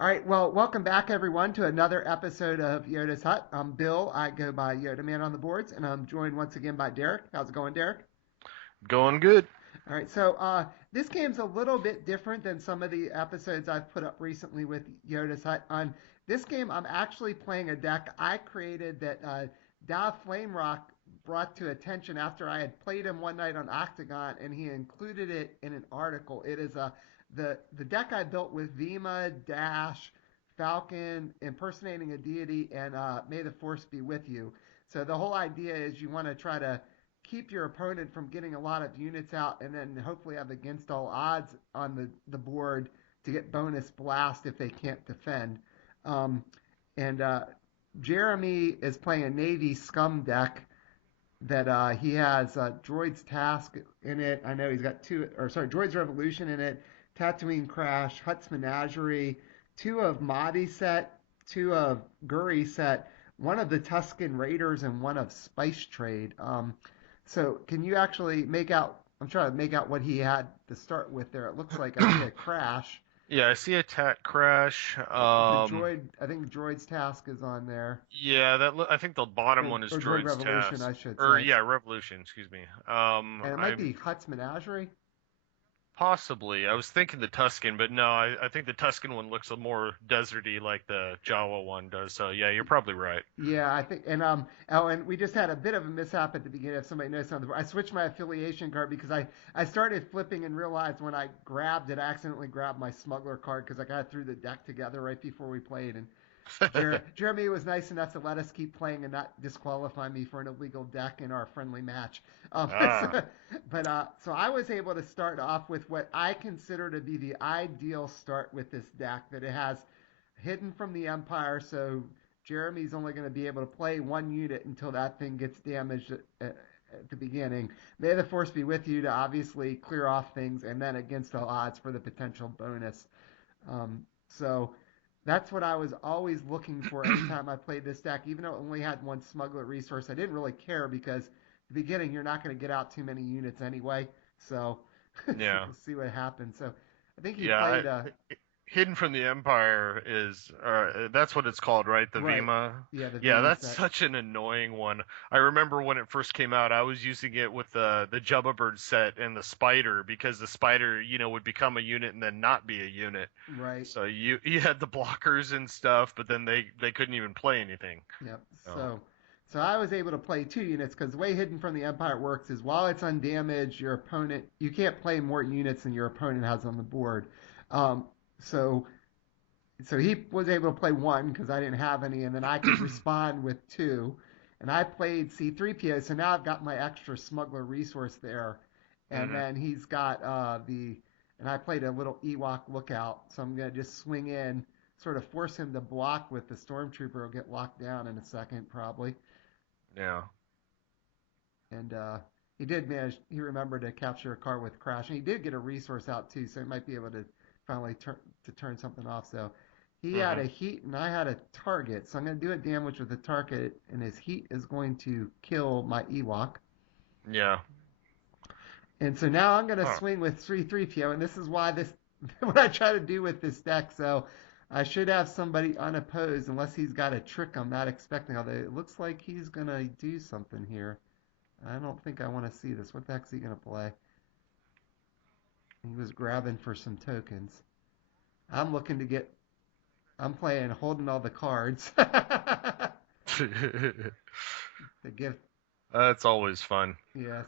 All right, well, welcome back everyone to another episode of Yoda's Hut. I'm Bill. I go by Yodaman on the boards, and I'm joined once again by Derek. How's it going, Derek? Going good. All right, so this game's a little bit different than some of the episodes I've put up recently with Yoda's Hut. On this game, I'm actually playing a deck I created that Da Flamerock brought to attention after I had played him one night on Octagon, and he included it in an article. It is the deck I built with Vima, Dash, Falcon, impersonating a deity, and May the Force be with you. So the whole idea is you want to try to keep your opponent from getting a lot of units out and then hopefully have against all odds on the board to get bonus blast if they can't defend. Um, and Jeremy is playing a Navy Scum deck that he has Droid's Task in it. I know he's got Droid's Revolution in it, Tatooine Crash, Hutt's Menagerie, two of Mahdi set, two of Guri set, one of the Tusken Raiders, and one of Spice Trade. So can you actually make out? I'm trying to make out what he had to start with there. It looks like I see a crash. Yeah, I see a tat crash. The droid, I think droid's task is on there, Yeah, I think the bottom one is or droid Droid's revolution, task. I should Or say, yeah, Revolution, excuse me. and it might I'm be Hutt's Menagerie. possibly. I was thinking the Tuscan, but no, I think the Tuscan one looks a more deserty like the Jawa one does. So yeah, you're probably right. Yeah, I think, and and we just had a bit of a mishap at the beginning. If somebody knows something, I switched my affiliation card because I started flipping and realized when I grabbed it, I accidentally grabbed my smuggler card because I got threw the deck together right before we played, and Jeremy was nice enough to let us keep playing and not disqualify me for an illegal deck in our friendly match. Ah, So I was able to start off with what I consider to be the ideal start with this deck. That it has hidden from the Empire, so Jeremy's only going to be able to play one unit until that thing gets damaged at the beginning. May the Force be with you to obviously clear off things, and then against all odds for the potential bonus. So that's what I was always looking for every time I played this deck. Even though it only had one smuggler resource, I didn't really care because at the beginning you're not going to get out too many units anyway. So yeah, we'll see what happens. So I think he yeah. played Hidden from the Empire is that's what it's called, right? The right. Vima. Yeah, the Yeah, Vima that's set. such an annoying one. I remember when it first came out, I was using it with the Jubba Bird set and the Spider because the Spider, would become a unit and then not be a unit. Right. So you had the blockers and stuff, but then they couldn't even play anything. Yep. So, So I was able to play two units because the way Hidden from the Empire works is while it's undamaged, your opponent you can't play more units than your opponent has on the board. Um, so so he was able to play one because I didn't have any, and then I could respond with two. And I played C3PO, so now I've got my extra smuggler resource there. And hmm then he's got and I played a little Ewok lookout, so I'm gonna just swing in, sort of force him to block with the stormtrooper. Will get locked down in a second probably. yeah. And he did manage. He remembered to capture a car with crash, and he did get a resource out too, so he might be able to finally turn something off. So he had hmm a heat, and I had a target. So I'm going to do a damage with the target, and his heat is going to kill my Ewok. Yeah. And so now I'm going to Huh. swing with 3-3PO, and this is why this what I try to do with this deck. So I should have somebody unopposed, unless he's got a trick I'm not expecting. Although it looks like he's going to do something here. I don't think I want to see this. What the heck's he going to play? He was grabbing for some tokens. I'm looking to get. I'm playing holding all the cards to give. That's always fun. Yes,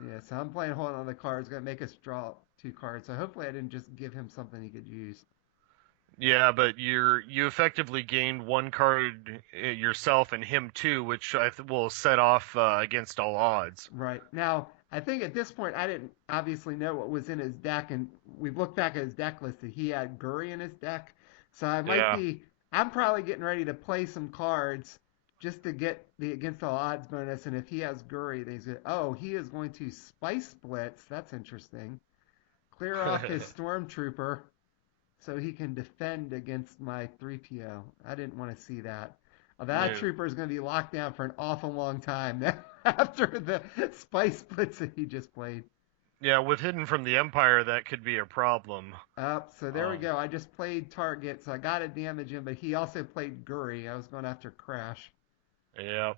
yes. I'm playing holding all the cards. Going to make us draw two cards. So hopefully I didn't just give him something he could use. Yeah, but you effectively gained one card yourself and him too, which will set off against all odds. Right now, I think at this point I didn't obviously know what was in his deck, and we've looked back at his deck list. He had Guri in his deck, so I might Yeah. be. I'm probably getting ready to play some cards just to get the against all odds bonus. And if he has Guri, then he's going, oh, he is going to spice blitz. That's interesting. Clear off his stormtrooper so he can defend against my 3PO. I didn't want to see that. That No. trooper is going to be locked down for an awful long time after the spice blitz that he just played. Yeah, with Hidden from the Empire, that could be a problem. Up, so there we Um, go. I just played target, so I got to damage him, but he also played Guri. I was going after Crash. yeah.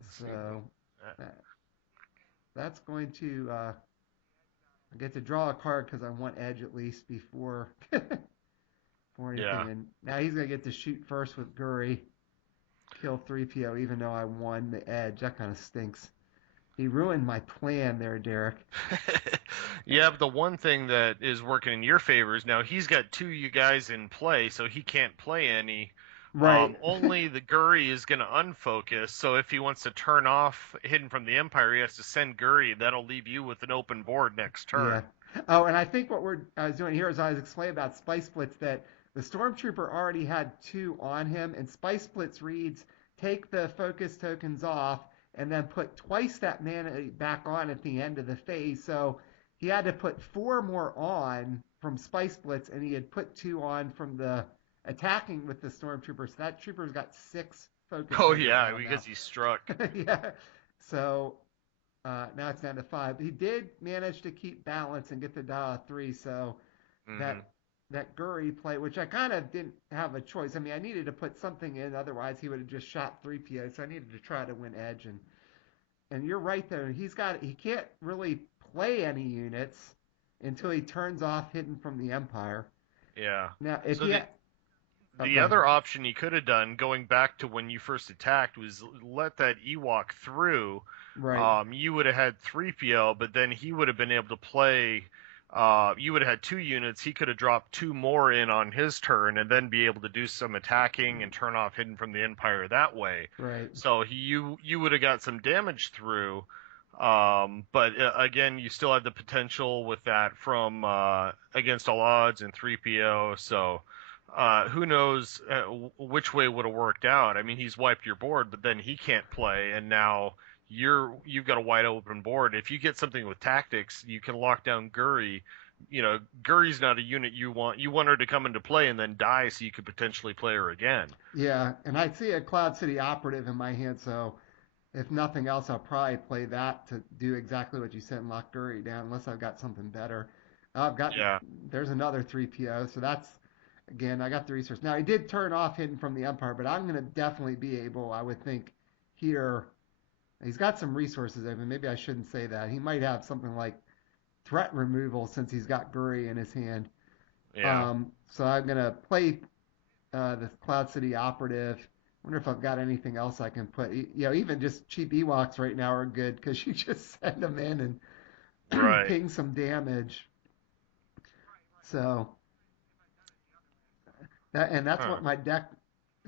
Let's see. So that, that's going to I get to draw a card because I want edge at least before before Yeah. anything. And now he's gonna get to shoot first with Guri, kill 3PO, even though I won the edge. That kind of stinks. He ruined my plan there, Derek. Yeah, but the one thing that is working in your favor is now he's got two you guys in play, so he can't play any. Right. Only the Guri is going to unfocus, so if he wants to turn off Hidden from the Empire, he has to send Guri. That'll leave you with an open board next Yeah. turn. Oh, and I think what I was doing here is I was explaining about Spice Splits that the Stormtrooper already had two on him, and Spice Splits reads take the focus tokens off and then put twice that mana back on at the end of the phase. So he had to put four more on from Spice Splits, and he had put two on from the attacking with the Stormtrooper. So that trooper's got six focus Oh tokens yeah, on now. because he struck. Yeah. So now it's down to five. He did manage to keep balance and get the dial of three, so Hmm. that that Guri play, which I kind of didn't have a choice. I mean, I needed to put something in, otherwise he would have just shot 3PO. So I needed to try to win edge, and you're right though. He can't really play any units until he turns off Hidden from the Empire. Yeah. Now, if So he the had, oh, the go ahead. other option he could have done, going back to when you first attacked, was let that Ewok through. Right, You would have had 3PL, but then he would have been able to play. You would have had two units. He could have dropped two more in on his turn, and then be able to do some attacking and turn off Hidden from the Empire that way. right. So you would have got some damage through. But again, you still have the potential with that from against all odds and 3PO. So who knows which way would have worked out? I mean, he's wiped your board, but then he can't play, and now you've got a wide open board. If you get something with tactics, you can lock down Guri. Guri's not a unit you want. You want her to come into play and then die, so you could potentially play her again. Yeah, and I see a Cloud City operative in my hand, so if nothing else, I'll probably play that to do exactly what you said and lock Guri down, unless I've got something better. I've got Yeah, there's another 3PO, so that's again I got the resource. Now I did turn off Hidden from the Empire, but I'm gonna definitely be able, I would think, here. He's got some resources open. Maybe I shouldn't say that. He might have something like threat removal since he's got Guri in his hand. yeah. So I'm gonna play the Cloud City operative. Wonder if I've got anything else I can put. Even just cheap Ewoks right now are good because you just send them in and Right. ping some damage. So that's Huh. what my deck,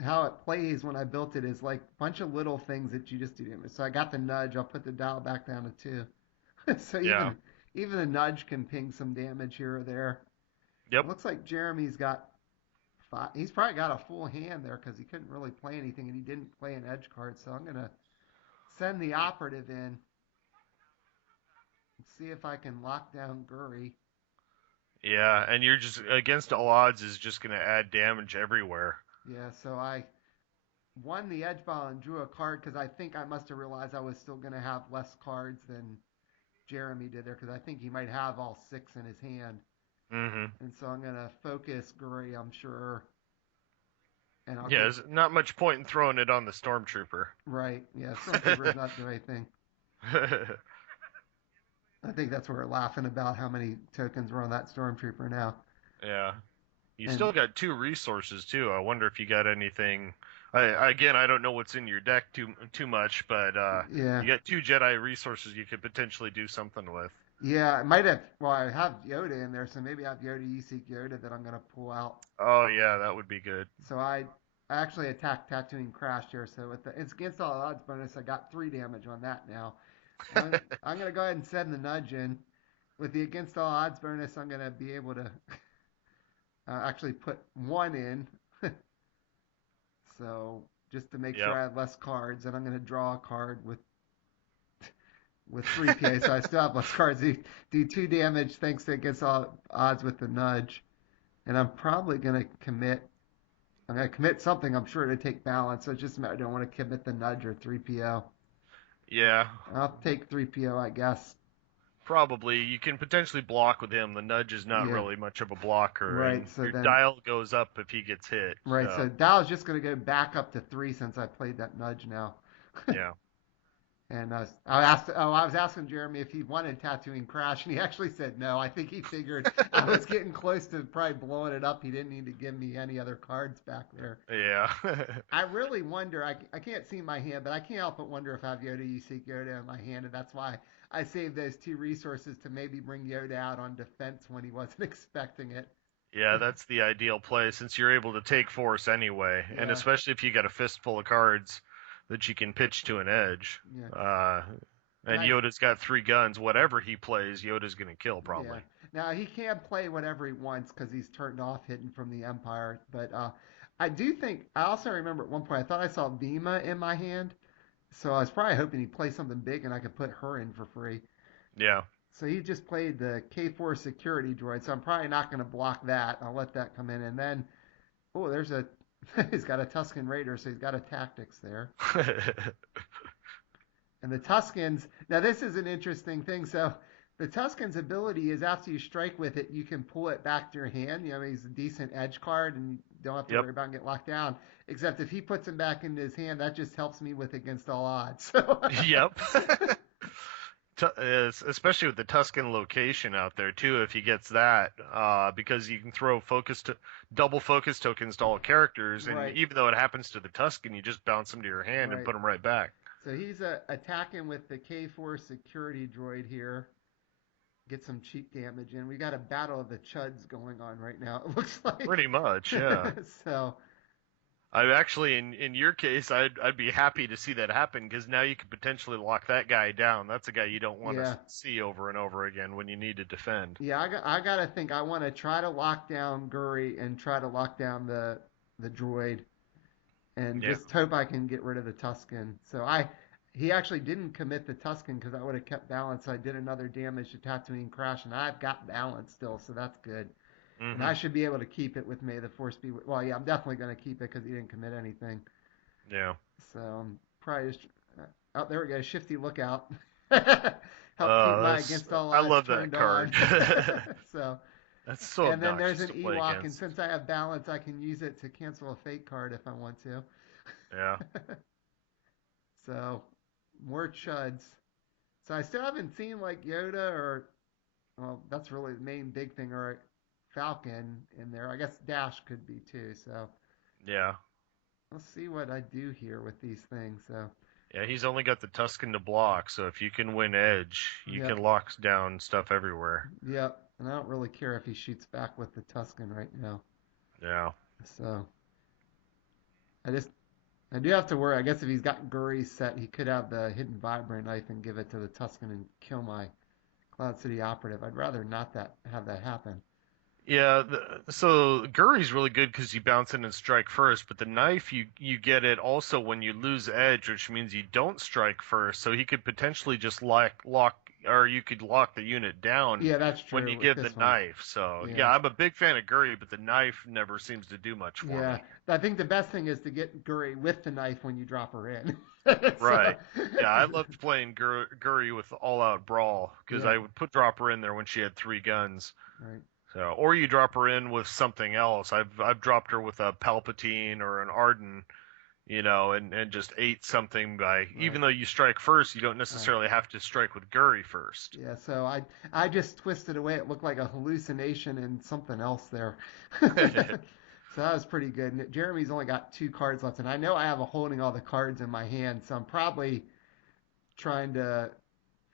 how it plays when I built it is like a bunch of little things that you just do damage. So I got the nudge. I'll put the dial back down to two. So Yeah. even the nudge can ping some damage here or there. It Yep. looks like Jeremy's got five. He's probably got a full hand there because he couldn't really play anything and he didn't play an edge card. So I'm gonna send the operative in and see if I can lock down Guri. Yeah, and you're just against all odds is just going to add damage everywhere. Yeah, so I won the edge ball and drew a card because I think I must have realized I was still going to have less cards than Jeremy did there because I think he might have all six in his hand. Hmm. And so I'm going to focus Guri, I'm sure. And I'll Yeah, get there's not much point in throwing it on the stormtrooper. right. Yeah, Stormtrooper's not the right thing. I think that's what we're laughing about how many tokens were on that Stormtrooper now. Yeah, you And still got two resources too. I wonder if you got anything. Again, I don't know what's in your deck too much, but yeah, you got two Jedi resources you could potentially do something with. yeah, I might have. Well, I have Yoda in there, so maybe I have Yoda. You seek Yoda that I'm gonna pull out. Oh yeah, that would be good. So I actually attacked Tatooine Crash here. So with the it's against all odds bonus, I got 3 damage on that now. I'm gonna go ahead and send the nudge in. With the against all odds bonus, I'm gonna be able to actually put one in. So just to make sure Yep. I have less cards, and I'm gonna draw a card with 3PA, so I still have less cards. Do 2 damage thanks to against all odds with the nudge, and I'm probably gonna commit. I'm gonna commit something. I'm sure to take balance. So it's just a matter. I don't want to commit the nudge or 3PO. Yeah. I'll take 3PO, I guess. Probably. You can potentially block with him. The nudge is not Yeah, really much of a blocker, right. and So your then, dial goes up if he gets hit. right. So, So Dow's just going to go back up to 3 since I played that nudge now. yeah. And I was asking Jeremy if he wanted tattooing Crash, and he actually said no. I think he figured I was getting close to probably blowing it up. He didn't need to give me any other cards back there. Yeah. I really wonder. I can't see my hand, but I can't help but wonder if I have Yoda. You see Yoda in my hand, and that's why I saved those 2 resources to maybe bring Yoda out on defense when he wasn't expecting it. Yeah, that's the ideal play since you're able to take force anyway, and Yeah, especially if you got a fistful of cards that you can pitch to an edge. yeah. Uh, And and I Yoda's got 3 guns. Whatever he plays, Yoda's gonna kill Yeah. probably. Now he can play whatever he wants because he's turned off hitting from the Empire. But I do think I also remember at one point I thought I saw Vima in my hand, so I was probably hoping he'd play something big and I could put her in for free. Yeah. So he just played the K4 security droid, so I'm probably not going to block that. I'll let that come in, and then there's a he's got a Tusken Raider, so he's got a tactics there. And the Tuscans, now this is an interesting thing. So the Tuscan's ability is after you strike with it, you can pull it back to your hand. He's a decent edge card and you don't have to Yep. worry about getting locked down. Except if he puts him back into his hand, that just helps me with against all odds. So Yep. Especially with the Tuscan location out there too, if he gets that, because you can throw double focus tokens to all characters, and right, even though it happens to the Tuscan, you just bounce them to your hand and right. put them right back. So he's attacking with the K4 security droid here. Get some cheap damage in. We got a battle of the Chuds going on right now. It looks like. Pretty much, yeah. So I actually, in your case, I'd be happy to see that happen because now you could potentially lock that guy down. That's a guy you don't want to yeah, see over and over again when you need to defend. yeah. I gotta think. I want to try to lock down Guri and try to lock down the droid and Yeah. just hope I can get rid of the Tuscan. He actually didn't commit the Tuscan because I would have kept balance. I did another damage to Tatooine Crash, and I've got balance still, so that's good. And I Hmm. should be able to keep it with May the Force be with. Well, yeah, I'm definitely going to keep it because he didn't commit anything. Yeah. So I'm probably just. Oh, there we go. Shifty Lookout. Help keep my against all I odds love that turned on. card. So, That's so and then there's obnoxious an to play Ewok, and against. since I have balance, I can use it to cancel a fate card if I want to. Yeah. So, more chuds. So I still haven't seen like Yoda or, well, that's really the main big thing, or Falcon in there. I guess Dash could be too. So Yeah. let's see what I do here with these things. So, Yeah, he's only got the Tuscan to block, so if you can win edge, you yep, can lock down stuff everywhere. yep. And I don't really care if he shoots back with the Tuscan right now. Yeah. So I just I do have to worry. I guess if he's got Guri set, he could have the hidden vibrant knife and give it to the Tuscan and kill my Cloud City operative. I'd rather not that have that happen. Yeah, so Guri's really good because you bounce in and strike first, but the knife you get it also when you lose edge, which means you don't strike first. So he could potentially just lock, or you could lock the unit down Yeah, that's when you true with give the this one. knife. So yeah, Yeah. I'm a big fan of Guri, but the knife never seems to do much for Yeah, me. I think the best thing is to get Guri with the knife when you drop her in. So, Right. Yeah, I loved playing Guri with All Out Brawl because yeah, I would put drop her in there when she had 3 guns. right. So, or you drop her in with something else. I've dropped her with a Palpatine or an Arden, and just ate something by. Right. Even though you strike first, you don't Right. necessarily have to strike with Guri first. Yeah, so I just twisted away. It looked like a hallucination and something else there. So that was pretty good. And Jeremy's only got 2 cards left, and I know I have a holding all the cards in my hand, so I'm probably trying to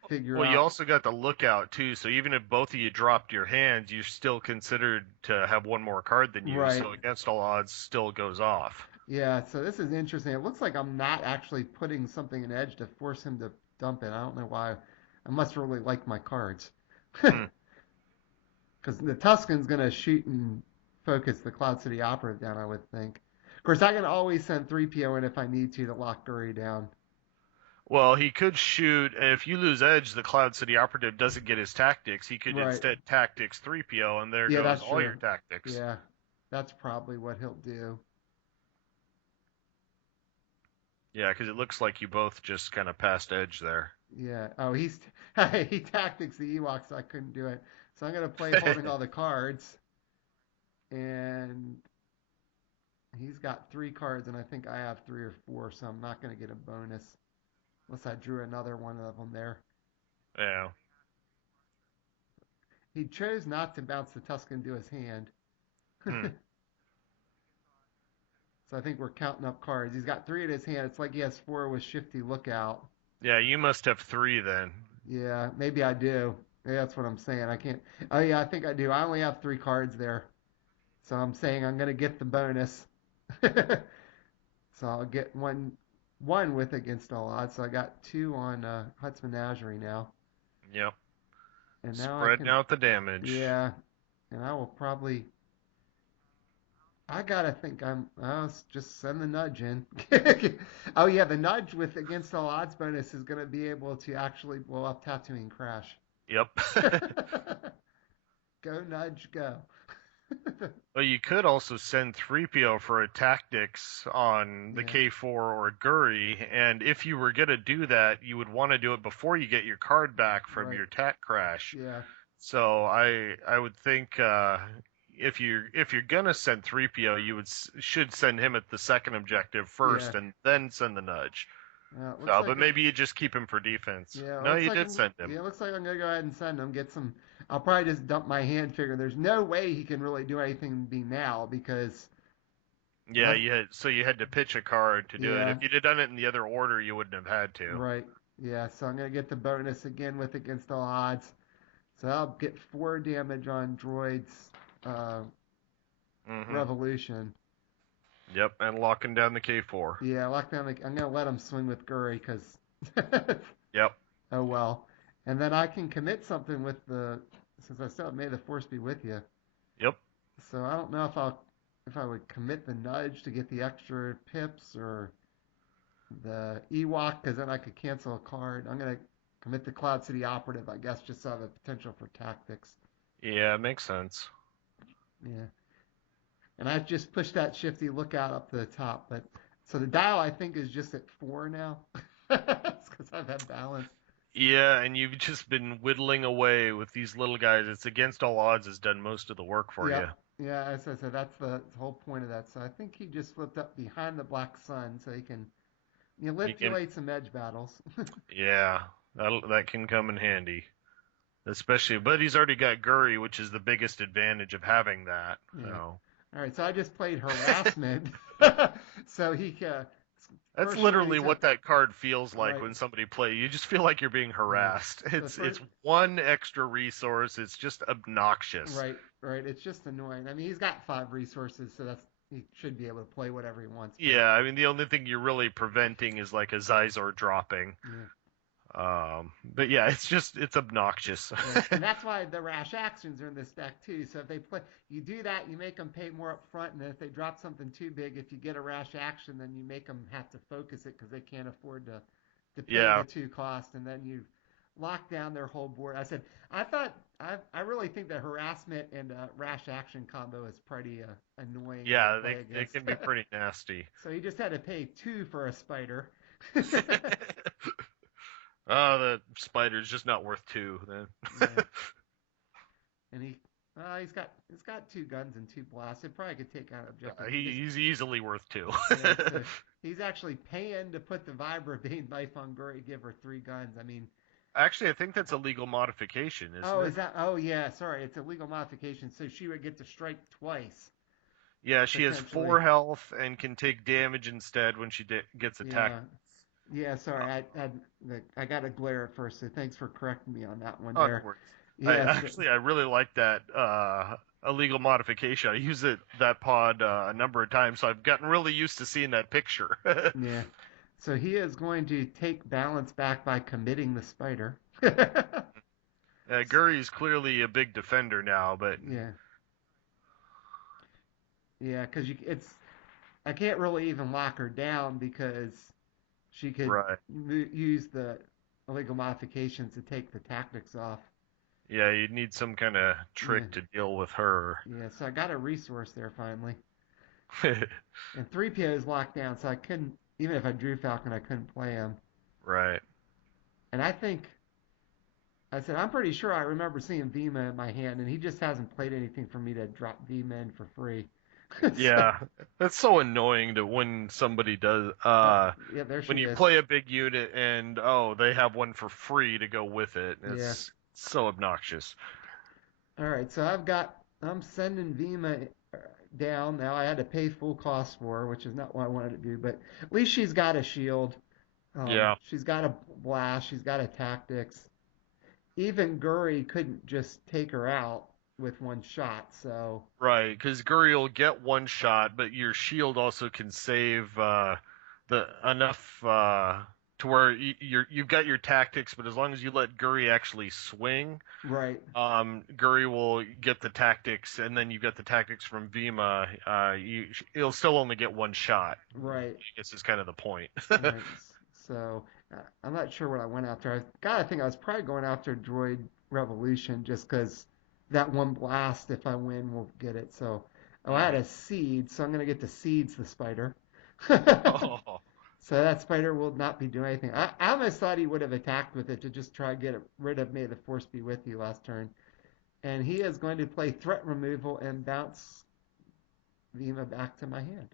figure Well, you out. also got the lookout too. So even if both of you dropped your hands, you're still considered to have one more card than you. Right. So against all odds, still goes off. Yeah, so this is interesting. It looks like I'm not actually putting something in edge to force him to dump it. I don't know why. I must really like my cards. Hmm. Because the Tuscan's going to shoot and focus the Cloud City Operative down, I would think. Of course, I can always send 3PO in if I need to lock Guri down. Well, he could shoot. If you lose edge, the Cloud City operative doesn't get his tactics. He could Right. instead tactics 3PO, and there Yeah, goes that's all your true. tactics. Yeah, that's probably what he'll do. Yeah, because it looks like you both just kind of passed edge there. Yeah. Oh, he tactics the Ewoks, so I couldn't do it. So I'm gonna play holding all the cards, and he's got three cards, and I think I have three or four, so I'm not gonna get a bonus unless I drew another one of them there. Yeah. He chose not to bounce the Tuscan to his hand, Hmm. so I think we're counting up cards. He's got three in his hand. It's like he has four with Shifty Lookout. Yeah, you must have three then. Yeah, maybe I do. Yeah, that's what I'm saying. I can't. Oh yeah, I think I do. I only have three cards there, so I'm saying I'm gonna get the bonus. So I'll get one with against all odds. So I got two on Hutt's Menagerie now, Yep. and now I Spreading can. out the damage. Yeah, and I will probably. I gotta think I'll just send the nudge in. Oh yeah, the nudge with against all odds bonus is gonna be able to actually blow up Tattooing Crash. Yep. Go nudge, go. Well, you could also send 3PO for a tactics on the Yeah, K4 or Guri, and if you were gonna do that, you would want to do it before you get your card back from right. your tac crash. Yeah, So I would think if you're gonna send 3PO, you should send him at the second objective yeah. first, and then send the nudge. It looks So, like but maybe you just keep him for defense. yeah, it No, looks you like did send him. yeah, it looks like I'm gonna go ahead and send him. Get some. I'll probably just dump my hand figure. There's no way he can really do anything to me now because Yeah, unless you had to pitch a card to do it. yeah, If you'd have done it in the other order, you wouldn't have had to. right. Yeah, so I'm gonna get the bonus again with against all odds. So I'll get four damage on droid's uh, Hmm. revolution. Yep, and locking down the K4. Yeah, lockdown. I'm gonna let him swing with Guri because Yep. oh well. And then I can commit something with the since I still have May the Force be with you. Yep. So I don't know if I would commit the nudge to get the extra pips or the Ewok because then I could cancel a card. I'm gonna commit the Cloud City Operative, I guess, just so I have the potential for tactics. Yeah, makes sense. Yeah, and I've just pushed that Shifty Lookout up to the top, but so the dial I think is just at four now. It's because I've had balance. Yeah, and you've just been whittling away with these little guys. It's against all odds has done most of the work for you. Yep. Yeah, as I said, that's the whole point of that. So I think he just flipped up behind the Black Sun so he can You can, manipulate some edge battles. yeah, that can come in handy. Especially, but he's already got Guri, which is the biggest advantage of having that. Yeah. So All right, so I just played harassment. So he that's first turn literally he's what that card feels like right. when somebody play. You just feel like you're being Yeah. harassed. So It's first it's one extra resource. It's just obnoxious. right, right. It's just annoying. I mean, he's got five resources, so that's he should be able to play whatever he wants. But Yeah, I mean the only thing you're really preventing is like a Zizor dropping. yeah, But yeah, it's obnoxious. yeah, and that's why the rash actions are in this deck too. So if they play, you do that, you make them pay more up front, and if they drop something too big, if you get a rash action, then you make them have to focus it because they can't afford to pay Yeah, the two cost, and then you lock down their whole board. I said I thought I really think that harassment and rash action combo is pretty annoying to yeah, play it against. can be pretty nasty. So he just had to pay two for a spider. Oh, the spider's just not worth two then. Yeah, and he's got two guns and two blasts. It probably could take out objective. He's easily worth two. Yeah, so he's actually paying to put the Vibra Bane knife on Guri, give her three guns. I mean, Actually, I think that's a legal modification, isn't oh, it? is that? Oh, yeah. Sorry, it's a legal modification, so she would get to strike twice Yeah, she has potentially. 4 health and can take damage instead when she gets attacked. Yeah, yeah. Sorry, I got a glare at first, so thanks for correcting me on that one Oh, no there. worries. I Yeah, so, actually I really like that illegal modification. I use that pod a number of times, so I've gotten really used to seeing that picture. yeah. So he is going to take balance back by committing the spider. Guri's clearly a big defender now, but Yeah, yeah, because it's I can't really even lock her down because she could right. use the illegal modifications to take the tactics off. Yeah, you'd need some kind of Yeah, trick to deal with her. yeah. So I got a resource there finally, and 3PO is locked down, so I couldn't even if I drew Falcon, I couldn't play him. Right. And I said, I'm pretty sure I remember seeing Vima in my hand, and he just hasn't played anything for me to drop Vima in for free. So, Yeah, that's so annoying to when somebody does. uh, yeah, there she When you is. play a big unit and oh, they have one for free to go with it. Yeah. It's so obnoxious. All right, so I'm sending Vima down now. I had to pay full cost for her, which is not what I wanted to do, but at least she's got a shield. Yeah, She's got a blast. She's got a tactics. Even Guri couldn't just take her out with one shot. So right. Because Guri will get one shot, but your shield also can save the enough to where you've got your tactics, but as long as you let Guri actually swing, right, Guri will get the tactics, and then you get the tactics from Vima. He'll still only get one shot. right, I guess is kind of the point. right. So I'm not sure what I went after. I gotta think I was probably going after Droid Revolution just because that one blast, if I win, will get it. So oh, I had Hmm. a seed, so I'm gonna get to seeds the spider. Oh, So that spider will not be doing anything. I almost thought he would have attacked with it to just try to get rid of May the Force be with you last turn. And he is going to play threat removal and bounce Vima back to my hand.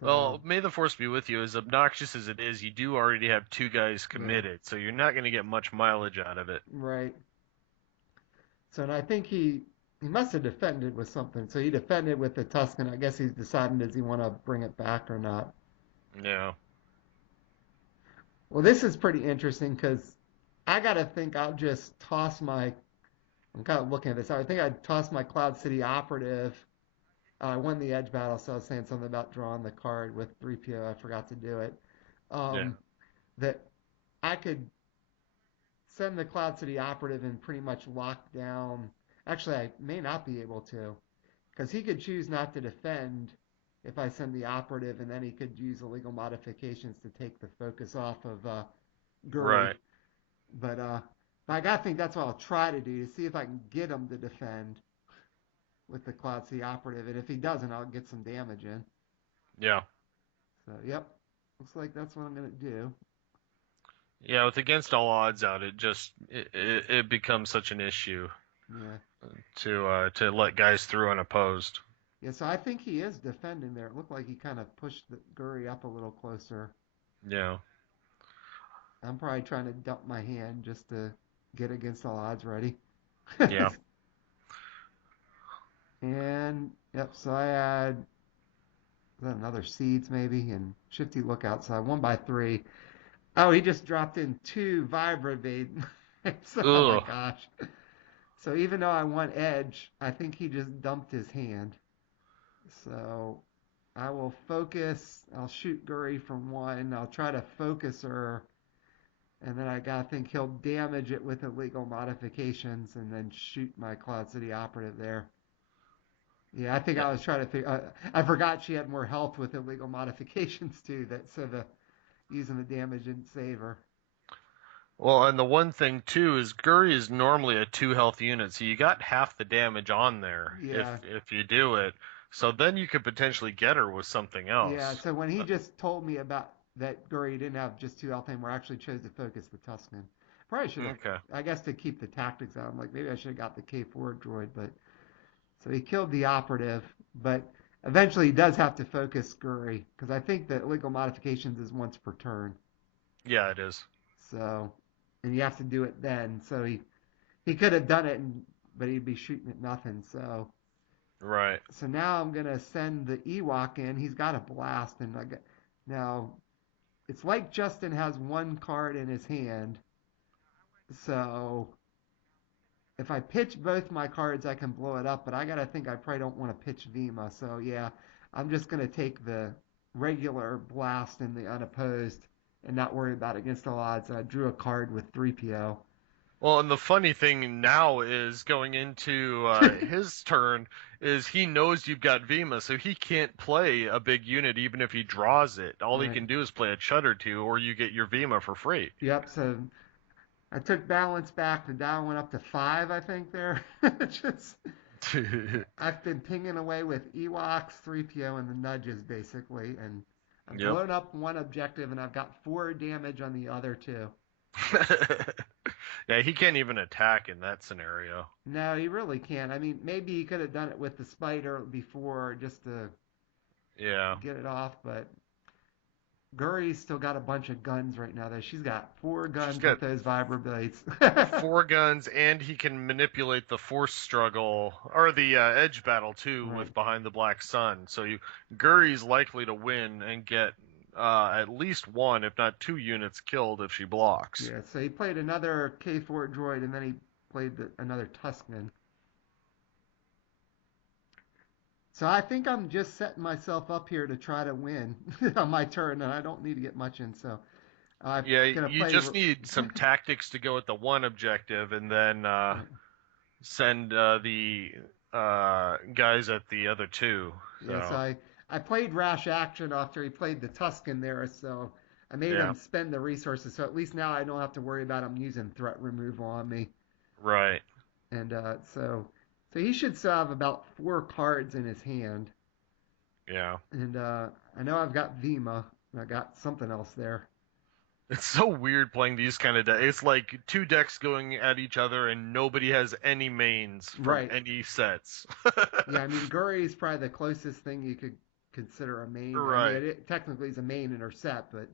So well, may the force be with you. As obnoxious as it is, you do already have two guys yeah, committed, so you're not going to get much mileage out of it. right. So and I think he must have defended with something. So he defended with the Tuscan. I guess he's deciding does he want to bring it back or not. Yeah. Well, this is pretty interesting because I gotta think I'll just toss my. I'm kind of looking at this. I think I'd toss my Cloud City Operative. I won the edge battle, so I was saying something about drawing the card with 3PO. I forgot to do it. Yeah. Um, that I could send the Cloud City Operative and pretty much lock down. Actually, I may not be able to because he could choose not to defend if I send the operative, and then he could use illegal modifications to take the focus off of Guri. Right. But I gotta think that's what I'll try to do to see if I can get him to defend with the Cloud City Operative, and if he doesn't, I'll get some damage in. Yeah. So yep, looks like that's what I'm gonna do. Yeah. With against all odds out, it becomes such an issue Yeah, to let guys through unopposed. yeah. So I think he is defending there. It looked like he kind of pushed the Guri up a little closer. Yeah. I'm probably trying to dump my hand just to get against all odds ready. Yeah. And yep, so I had another seeds maybe and shifty lookout. So I won by 3. Oh, he just dropped in 2 Vibrate. So, oh my Ugh. gosh. So even though I won edge, I think he just dumped his hand. So I will focus. I'll shoot Guri from 1. I'll try to focus her. And then I gotta think he'll damage it with illegal modifications and then shoot my Cloud City Operative there. Yeah, I think Yeah. I was trying to figure. I forgot she had more health with illegal modifications too. That so the using the damage didn't save her. Well, and the one thing too is Guri is normally a 2 health unit, so you got half the damage on there Yeah, if you do it. So then you could potentially get her with something yeah. else. So when he just told me about that Guri didn't have just 2 health anymore, I actually chose to focus the Tuscan. Probably should have. Okay. I guess to keep the tactics out. I'm like maybe I should have got the K4 droid, but so he killed the operative, but eventually he does have to focus Guri because I think that illegal modifications is once per turn. Yeah, it is. So and you have to do it then. So he could have done it, but he'd be shooting at nothing. Right. So now I'm gonna send the Ewok in. He's got a blast, and now it's like Justin has 1 card in his hand. So if I pitch both my cards, I can blow it up. But I gotta think I probably don't want to pitch Vima. So yeah, I'm just gonna take the regular blast in the unopposed and not worry about it against all odds. I drew a card with 3PO. Well, and the funny thing now is going into his turn is he knows you've got Vima, so he can't play a big unit even if he draws it. All he Right. can do is play a Chud or 2, or you get your Vima for free. Yep. So I took balance back. The Dow went up to 5, I think. There, just I've been pinging away with Ewoks, 3PO, and the nudges basically, and I've Yep. blown up one objective and I've got 4 damage on the other two. Yeah, he can't even attack in that scenario. No, he really can't. I mean, maybe he could have done it with the spider before just to Yeah. get it off, but Guri's still got a bunch of guns right now, though. She's got 4 guns She's with got those vibroblades. 4 guns, and he can manipulate the force struggle or the edge battle too Right. with Behind the Black Sun. So Guri's likely to win and get at least one, if not 2 units killed if she blocks. Yeah, so he played another K4 droid and then he played another Tusken. So I think I'm just setting myself up here to try to win on my turn, and I don't need to get much in. So I'm Yeah, gonna you play. just need some tactics to go at the one objective, and then Right. send the guys at the other two. Yeah, so So I played Rash Action after he played the Tusken there, so I made yeah, him spend the resources. So at least now I don't have to worry about him using threat removal on me. right. And so he should still have about 4 cards in his hand. Yeah. And I know I've got Vima. I got something else there. It's so weird playing these kind of decks. It's like two decks going at each other, and nobody has any mains from Right. any sets. Yeah, I mean, Guri is probably the closest thing you could consider a main. I mean, Right. it technically is a main in her set, but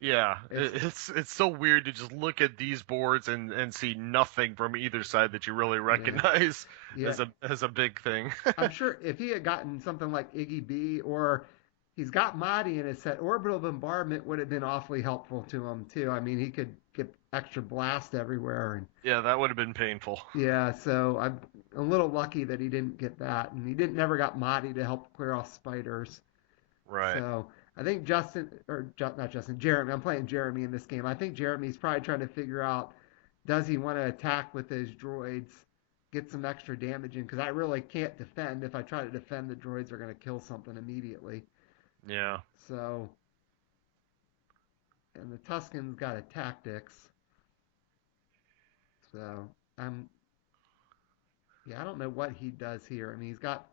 Yeah, it's it's so weird to just look at these boards and see nothing from either side that you really yeah, recognize yeah. as a big thing. I'm sure if he had gotten something like Iggy B or he's got Mahdi in his set, Orbital Bombardment would have been awfully helpful to him too. I mean, he could get extra blast everywhere, and Yeah, that would have been painful. yeah. So I'm a little lucky that he didn't get that, and he didn't never got Mahdi to help clear off spiders. Right. So I think Justin, or not Justin, Jeremy. I'm playing Jeremy in this game. I think Jeremy's probably trying to figure out does he want to attack with his droids, get some extra damage in, because I really can't defend. If I try to defend, the droids are going to kill something immediately. Yeah. So, and the Tuscan's got a tactics. So I'm, yeah, I don't know what he does here. I mean, he's got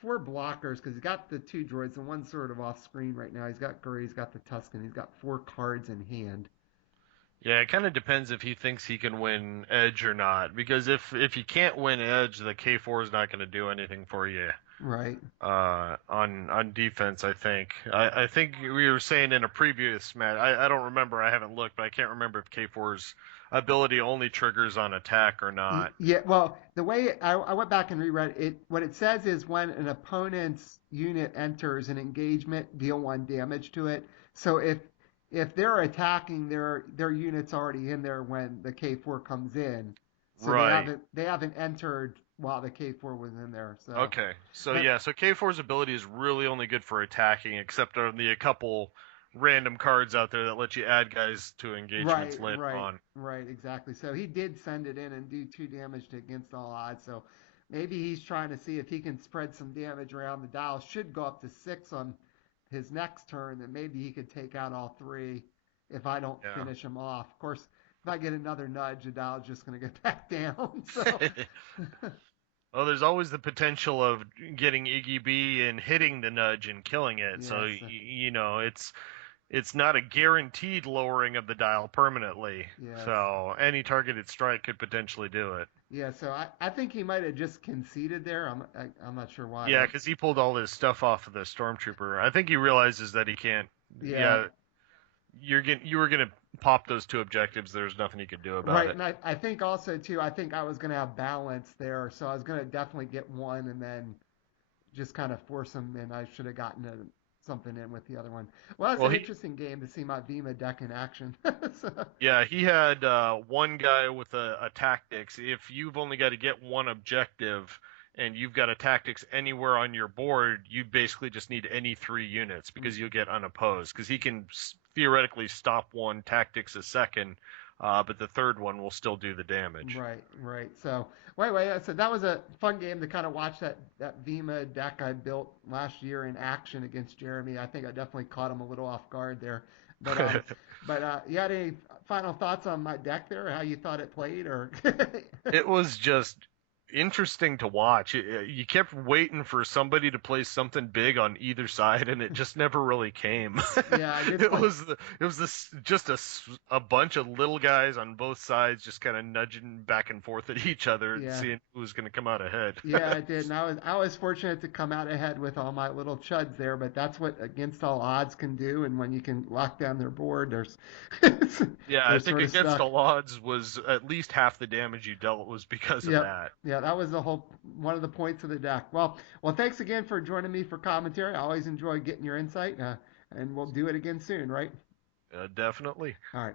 4 blockers because he's got the 2 droids and one's sort of off screen right now. He's got Guri, he's got the Tuscan, he's got 4 cards in hand. Yeah, it kind of depends if he thinks he can win Edge or not. Because if you can't win Edge, the K4 is not going to do anything for you. Right. On defense, I think. I think we were saying in a previous match. I don't remember. I haven't looked, but I can't remember if K4's ability only triggers on attack or not. Yeah, well, the way I went back and reread it, what it says is when an opponent's unit enters an engagement, deal 1 damage to it. So if they're attacking, their unit's already in there when the K4 comes in. So Right. they haven't entered while the K4 was in there. So, Okay. So but yeah. So K4's ability is really only good for attacking, except on the a couple random cards out there that let you add guys to right, engagements later right, on. right, exactly. So he did send it in and do 2 damage to against all odds. So maybe he's trying to see if he can spread some damage around. The dial should go up to 6 on his next turn, then maybe he could take out all 3 if I don't Yeah. finish him off. Of course, if I get another nudge, the dial's just going to get back down. So, Well, there's always the potential of getting Iggy B and hitting the nudge and killing it. So yes, you know, it's not a guaranteed lowering of the dial permanently. yes. So any targeted strike could potentially do it. Yeah, so I think he might have just conceded there. I'm not sure why, Yeah, but because he pulled all his stuff off of the stormtrooper. I think he realizes that he can't. yeah, Yeah, you were gonna pop those 2 objectives. There's nothing he could do about right. it. And I think also too, I think I was going to have balance there, so I was going to definitely get one and then just kind of force him, and I should have gotten something in with the other one. Well, it's Well, an he interesting game to see my Vima deck in action. So, Yeah, he had one guy with a tactics. If you've only got to get one objective and you've got a tactics anywhere on your board, you basically just need any 3 units because you'll get unopposed. Because he can theoretically stop one tactics a second, but the third one will still do the damage. right, right. So wait. So that was a fun game to kind of watch that Vima deck I built last year in action against Jeremy. I think I definitely caught him a little off guard there. But you had any final thoughts on my deck there? How you thought it played, or It was just interesting to watch. You kept waiting for somebody to play something big on either side, and it just never really came. Yeah, I did play. It was this just a bunch of little guys on both sides, just kind of nudging back and forth at each other, and Yeah. seeing who was going to come out ahead. Yeah, I did. And I was fortunate to come out ahead with all my little chuds there, but that's what against all odds can do. And when you can lock down their board, there's Yeah, I they're think sort of against stuck. all odds was at least half the damage you dealt was because of Yep. that. Yeah, that was the whole one of the points of the deck. Well, thanks again for joining me for commentary. I always enjoy getting your insight, and we'll do it again soon, right? Definitely. All right.